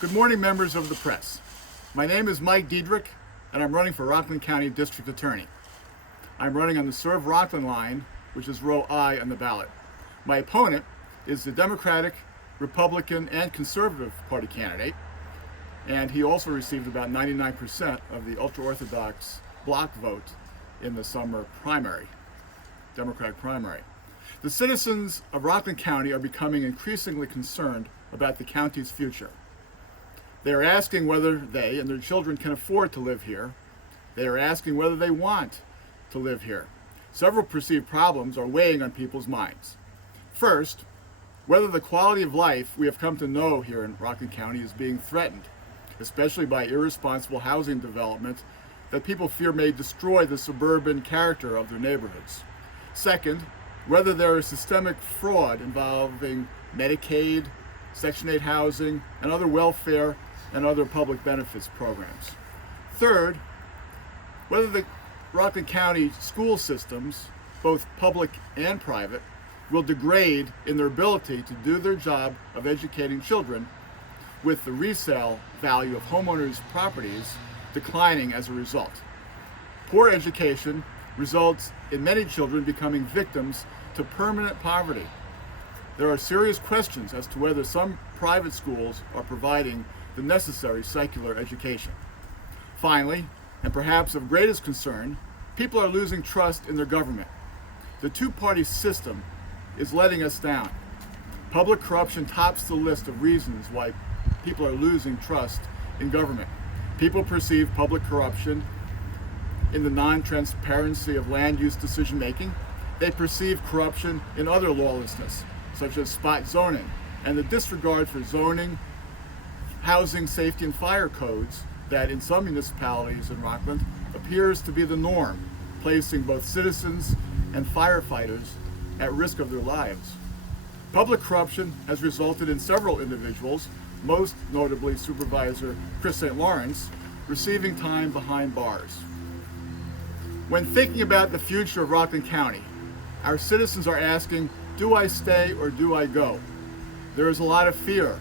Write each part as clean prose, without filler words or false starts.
Good morning, members of the press. My name is Mike Diederich, and I'm running for Rockland County District Attorney. I'm running on the Serve Rockland line, which is row I on the ballot. My opponent is the Democratic, Republican, and Conservative Party candidate, and he also received about 99% of the ultra-Orthodox bloc vote in the summer primary, Democratic primary. The citizens of Rockland County are becoming increasingly concerned about the county's future. They are asking whether they and their children can afford to live here. They are asking whether they want to live here. Several perceived problems are weighing on people's minds. First, whether the quality of life we have come to know here in Rockland County is being threatened, especially by irresponsible housing development that people fear may destroy the suburban character of their neighborhoods. Second, whether there is systemic fraud involving Medicaid, Section 8 housing, and other welfare and other public benefits programs. Third, whether the Rockland County school systems, both public and private, will degrade in their ability to do their job of educating children, with the resale value of homeowners' properties declining as a result. Poor education results in many children becoming victims to permanent poverty. There are serious questions as to whether some private schools are providing the necessary secular education. Finally, and perhaps of greatest concern, people are losing trust in their government. The two-party system is letting us down. Public corruption tops the list of reasons why people are losing trust in government. People perceive public corruption in the non-transparency of land use decision-making. They perceive corruption in other lawlessness, such as spot zoning and the disregard for zoning, housing, safety, and fire codes that in some municipalities in Rockland appears to be the norm, placing both citizens and firefighters at risk of their lives. Public corruption has resulted in several individuals, most notably Supervisor Chris St. Lawrence, receiving time behind bars. When thinking about the future of Rockland County, our citizens are asking, do I stay or do I go? There is a lot of fear,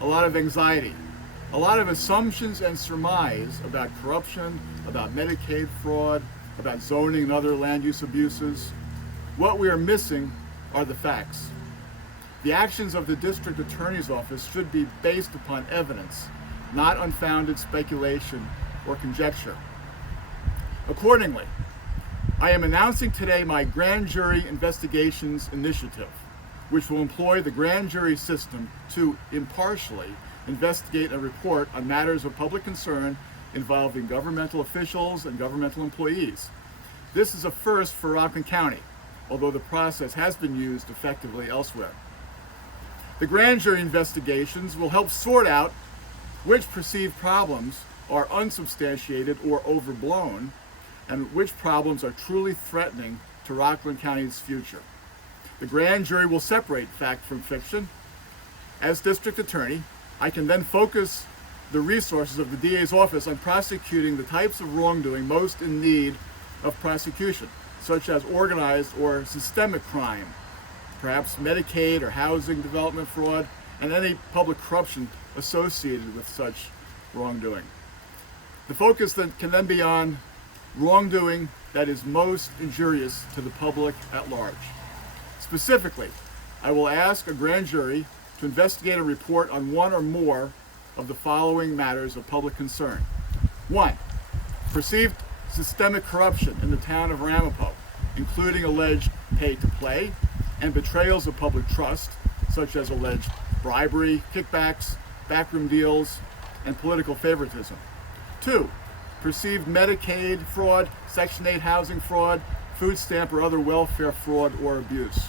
a lot of anxiety, a lot of assumptions and surmise about corruption, about Medicaid fraud, about zoning and other land use abuses. What we are missing are the facts. The actions of the district attorney's office should be based upon evidence, not unfounded speculation or conjecture. Accordingly, I am announcing today my grand jury investigations initiative, which will employ the grand jury system to impartially investigate and report on matters of public concern involving governmental officials and governmental employees. This is a first for Rockland County, although the process has been used effectively elsewhere. The grand jury investigations will help sort out which perceived problems are unsubstantiated or overblown, and which problems are truly threatening to Rockland County's future. The grand jury will separate fact from fiction. As district attorney, I can then focus the resources of the DA's office on prosecuting the types of wrongdoing most in need of prosecution, such as organized or systemic crime, perhaps Medicaid or housing development fraud, and any public corruption associated with such wrongdoing. The focus can then be on wrongdoing that is most injurious to the public at large. Specifically, I will ask a grand jury to investigate and report on one or more of the following matters of public concern. 1. Perceived systemic corruption in the town of Ramapo, including alleged pay-to-play and betrayals of public trust, such as alleged bribery, kickbacks, backroom deals, and political favoritism. 2. Perceived Medicaid fraud, Section 8 housing fraud, food stamp or other welfare fraud or abuse.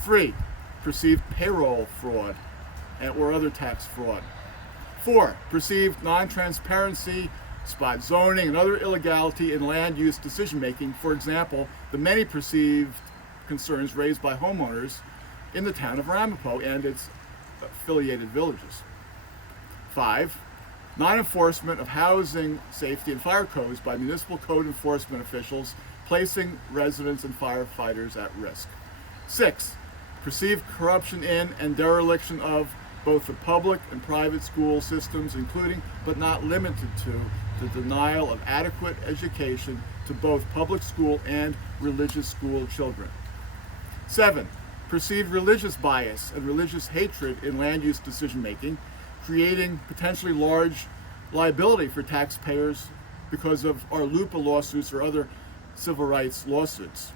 3. Perceived payroll fraud or other tax fraud. 4. Perceived non-transparency, spot zoning, and other illegality in land use decision-making. For example, the many perceived concerns raised by homeowners in the town of Ramapo and its affiliated villages. 5. Non-enforcement of housing, safety, and fire codes by municipal code enforcement officials, placing residents and firefighters at risk. 6. Perceived corruption in and dereliction of both the public and private school systems, including but not limited to the denial of adequate education to both public school and religious school children. 7. Perceived religious bias and religious hatred in land use decision making, creating potentially large liability for taxpayers because of our LUPA lawsuits or other civil rights lawsuits.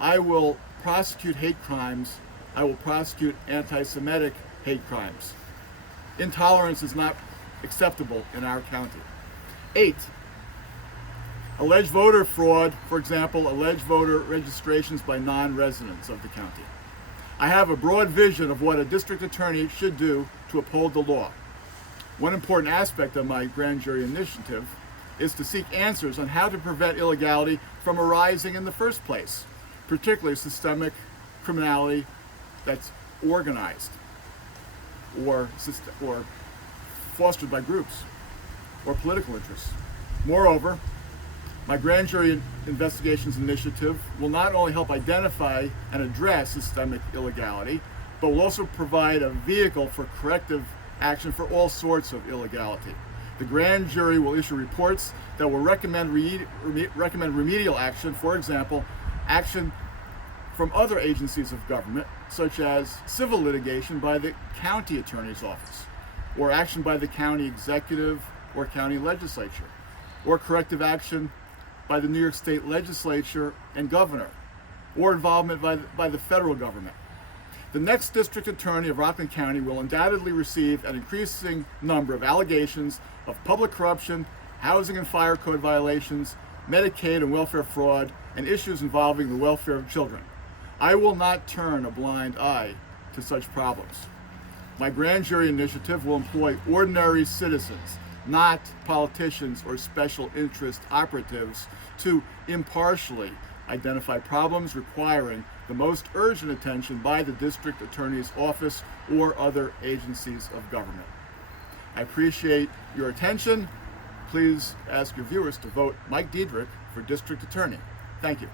I will prosecute hate crimes. I will prosecute anti-Semitic hate crimes. Intolerance is not acceptable in our county. 8. Alleged voter fraud, for example, alleged voter registrations by non-residents of the county. I have a broad vision of what a district attorney should do to uphold the law. One important aspect of my grand jury initiative is to seek answers on how to prevent illegality from arising in the first place, particularly systemic criminality that's organized or fostered by groups or political interests. Moreover, my grand jury investigations initiative will not only help identify and address systemic illegality, but will also provide a vehicle for corrective action for all sorts of illegality. The grand jury will issue reports that will recommend remedial action, for example, action from other agencies of government, such as civil litigation by the county attorney's office, or action by the county executive or county legislature, or corrective action by the New York State legislature and governor, or involvement by the federal government. The next district attorney of Rockland County will undoubtedly receive an increasing number of allegations of public corruption, housing and fire code violations, Medicaid and welfare fraud, and issues involving the welfare of children. I will not turn a blind eye to such problems. My grand jury initiative will employ ordinary citizens, not politicians or special interest operatives, to impartially identify problems requiring the most urgent attention by the district attorney's office or other agencies of government. I appreciate your attention. Please ask your viewers to vote Mike Diederich for district attorney. Thank you.